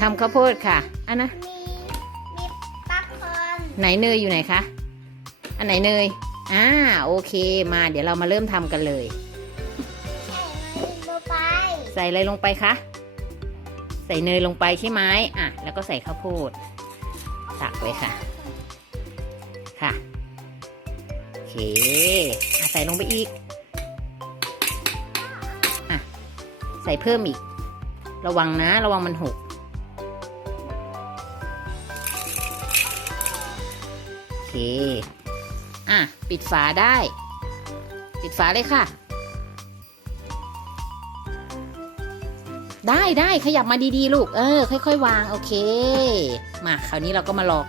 ทำข้าวโพดค่ะ อันนะมีมีป๊อปคอร์นไหนเนยอยู่ไหนคะ อันไหนเนย อ่า โอเค มาเดี๋ยวเรามาเริ่มทำกันเลย ใส่เนยลงไปใส่อะไรลงไปคะ ใส่เนยลงไปใช่ไหมอะ แล้วก็ใส่ข้าวโพด ตักไว้ค่ะ ค่ะ โอเคอะใส่ลงไปอีก อะ ใส่เพิ่มอีก ระวังนะ ระวังมันหก โอเค อะ ปิดฝาได้ ปิดฝาเลยค่ะ ได้ได้ขยับมาดีๆ ลูก เออ ค่อย ๆ วาง โอเค มา คราวนี้เราก็มาลอง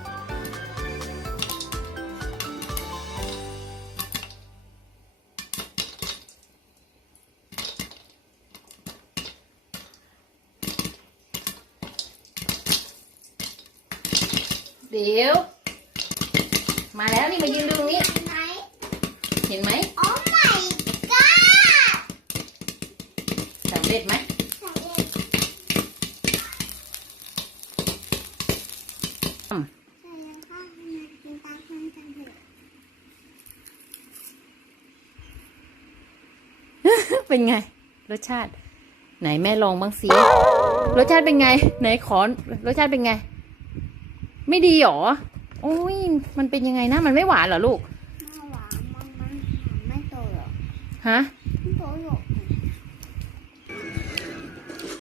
เดี๋ยว มาแล้วนี่มายืนดูตรงนี้ ไหนเห็นไหมโอ้ my god สำเร็จไหมสำเร็จใส่แล้วก็มากินตามเพื่อนกันเถอะเป็นไง รสชาติ ไหนแม่ลองบ้างสิรสชาติเป็นไง ไหนขอรสชาติเป็นไง ไม่ดีหรอโอ้ยมันเป็นยังไงนะ มันไม่หวานเหรอลูกไม่หวานมันมันไม่โตหรอฮะ ไม่โตหรอ